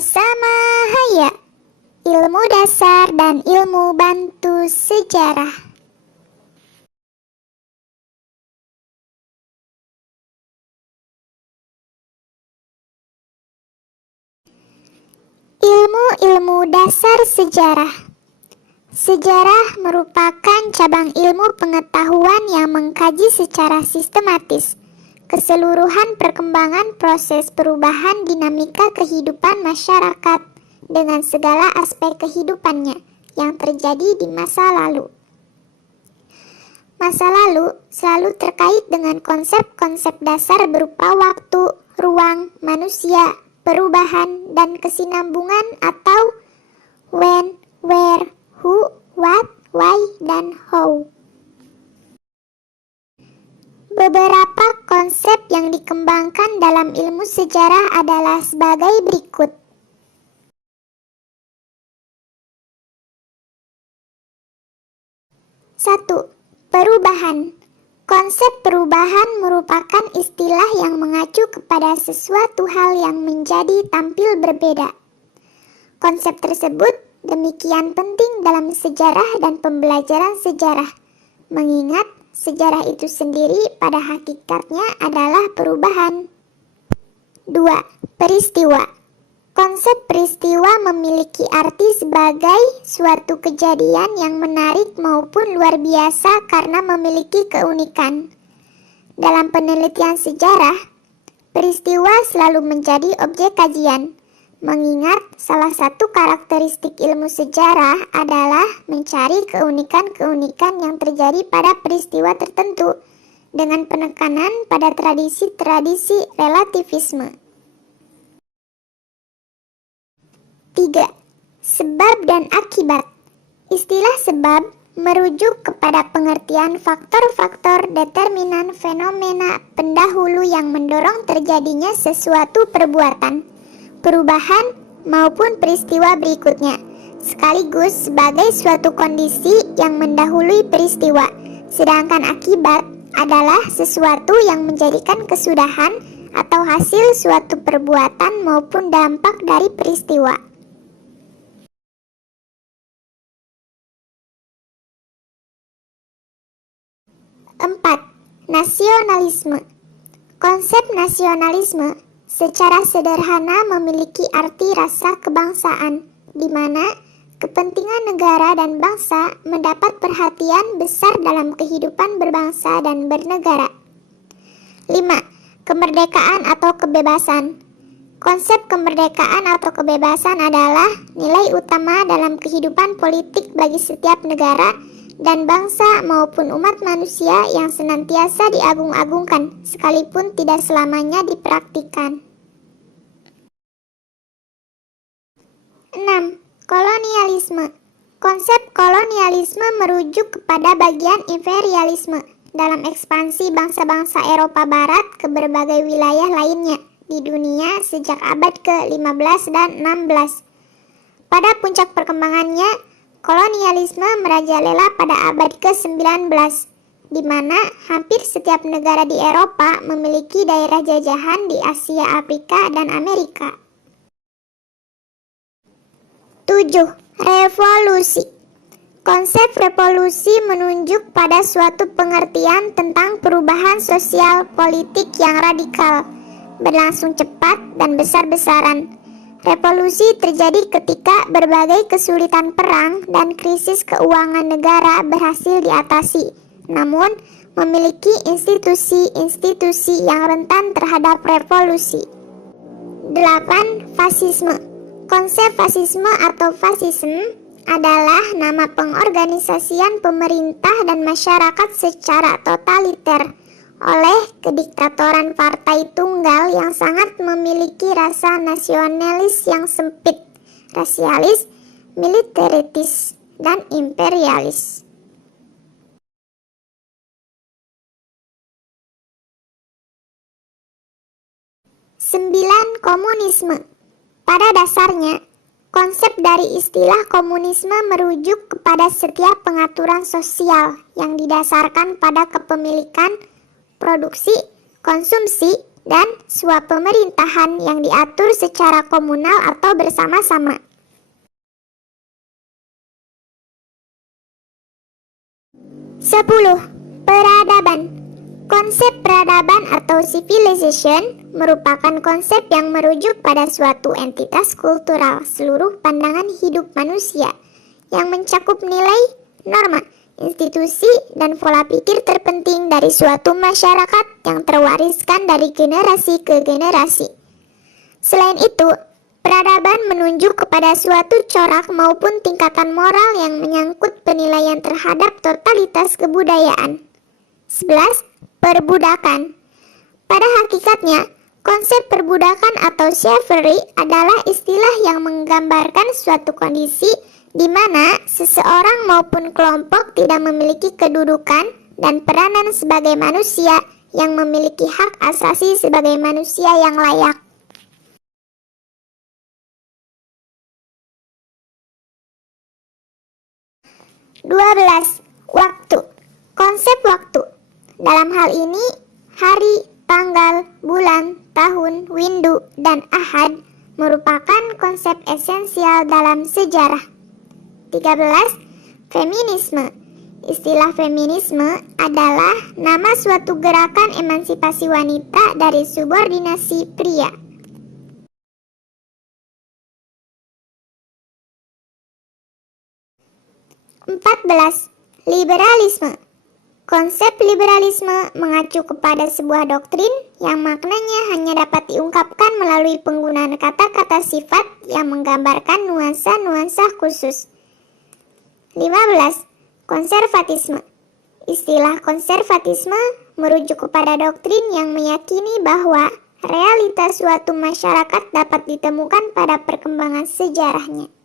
bersama Haya, ilmu dasar dan ilmu bantu sejarah. Ilmu-ilmu dasar sejarah. Sejarah merupakan cabang ilmu pengetahuan yang mengkaji secara sistematis keseluruhan perkembangan proses perubahan dinamika kehidupan masyarakat dengan segala aspek kehidupannya yang terjadi di masa lalu. Masa lalu selalu terkait dengan konsep-konsep dasar berupa waktu, ruang, manusia, perubahan, dan kesinambungan atau when, where, who, what, why, dan how. Beberapa konsep yang dikembangkan dalam ilmu sejarah adalah sebagai berikut. Satu, perubahan. Konsep perubahan merupakan istilah yang mengacu kepada sesuatu hal yang menjadi tampil berbeda. Konsep tersebut demikian penting dalam sejarah dan pembelajaran sejarah, mengingat sejarah itu sendiri pada hakikatnya adalah perubahan. 2. Peristiwa. Konsep peristiwa memiliki arti sebagai suatu kejadian yang menarik maupun luar biasa karena memiliki keunikan. Dalam penelitian sejarah, peristiwa selalu menjadi objek kajian, mengingat salah satu karakteristik ilmu sejarah adalah mencari keunikan-keunikan yang terjadi pada peristiwa tertentu dengan penekanan pada tradisi-tradisi relativisme. 3. Sebab dan akibat. Istilah sebab merujuk kepada pengertian faktor-faktor determinan fenomena pendahulu yang mendorong terjadinya sesuatu perbuatan, perubahan, maupun peristiwa berikutnya, sekaligus sebagai suatu kondisi yang mendahului peristiwa. Sedangkan akibat adalah sesuatu yang menjadikan kesudahan atau hasil suatu perbuatan maupun dampak dari peristiwa. Empat, nasionalisme. Konsep nasionalisme secara sederhana memiliki arti rasa kebangsaan, di mana kepentingan negara dan bangsa mendapat perhatian besar dalam kehidupan berbangsa dan bernegara. 5. Kemerdekaan atau kebebasan. Konsep kemerdekaan atau kebebasan adalah nilai utama dalam kehidupan politik bagi setiap negara dan bangsa maupun umat manusia yang senantiasa diagung-agungkan, sekalipun tidak selamanya dipraktikkan. 6. Kolonialisme. Konsep kolonialisme merujuk kepada bagian imperialisme dalam ekspansi bangsa-bangsa Eropa Barat ke berbagai wilayah lainnya di dunia sejak abad ke-15 dan 16. Pada puncak perkembangannya, kolonialisme merajalela pada abad ke-19, di mana hampir setiap negara di Eropa memiliki daerah jajahan di Asia, Afrika, dan Amerika. 7. Revolusi. Konsep revolusi menunjuk pada suatu pengertian tentang perubahan sosial politik yang radikal, berlangsung cepat dan besar-besaran. Revolusi terjadi ketika berbagai kesulitan perang dan krisis keuangan negara berhasil diatasi, namun memiliki institusi-institusi yang rentan terhadap revolusi. 8. Fasisme. Konsep fasisme atau fasisme adalah nama pengorganisasian pemerintah dan masyarakat secara totaliter oleh kediktatoran partai tunggal yang sangat memiliki rasa nasionalis yang sempit, rasialis, militaritis, dan imperialis. 9. Komunisme. Pada dasarnya, konsep dari istilah komunisme merujuk kepada setiap pengaturan sosial yang didasarkan pada kepemilikan, produksi, konsumsi, dan swapemerintahan yang diatur secara komunal atau bersama-sama. 10. Peradaban. Konsep peradaban atau civilization merupakan konsep yang merujuk pada suatu entitas kultural seluruh pandangan hidup manusia yang mencakup nilai, norma, institusi, dan pola pikir terpenting dari suatu masyarakat yang terwariskan dari generasi ke generasi. Selain itu, peradaban menunjuk kepada suatu corak maupun tingkatan moral yang menyangkut penilaian terhadap totalitas kebudayaan. 11. Perbudakan. Pada hakikatnya, konsep perbudakan atau slavery adalah istilah yang menggambarkan suatu kondisi di mana seseorang maupun kelompok tidak memiliki kedudukan dan peranan sebagai manusia yang memiliki hak asasi sebagai manusia yang layak. Waktu. Konsep waktu. Dalam hal ini, hari, tanggal, bulan, tahun, windu, dan ahad merupakan konsep esensial dalam sejarah. 13. Feminisme. Istilah feminisme adalah nama suatu gerakan emansipasi wanita dari subordinasi pria. 14. Liberalisme. Konsep liberalisme mengacu kepada sebuah doktrin yang maknanya hanya dapat diungkapkan melalui penggunaan kata-kata sifat yang menggambarkan nuansa-nuansa khusus. 15. Konservatisme. Istilah konservatisme merujuk kepada doktrin yang meyakini bahwa realitas suatu masyarakat dapat ditemukan pada perkembangan sejarahnya.